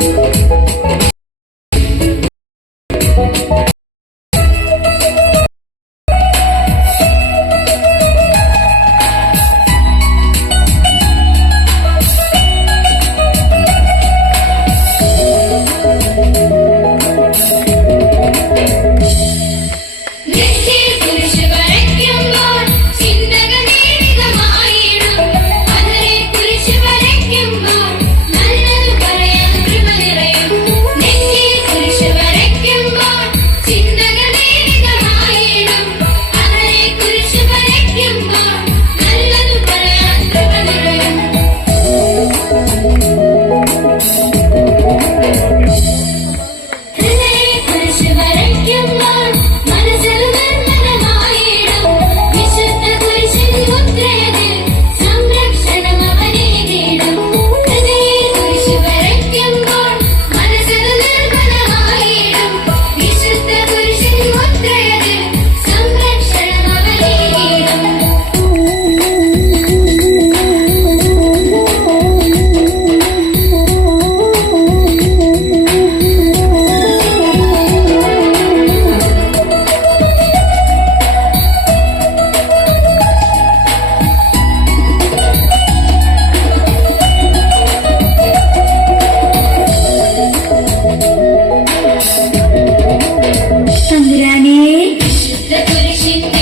Música see Kırışık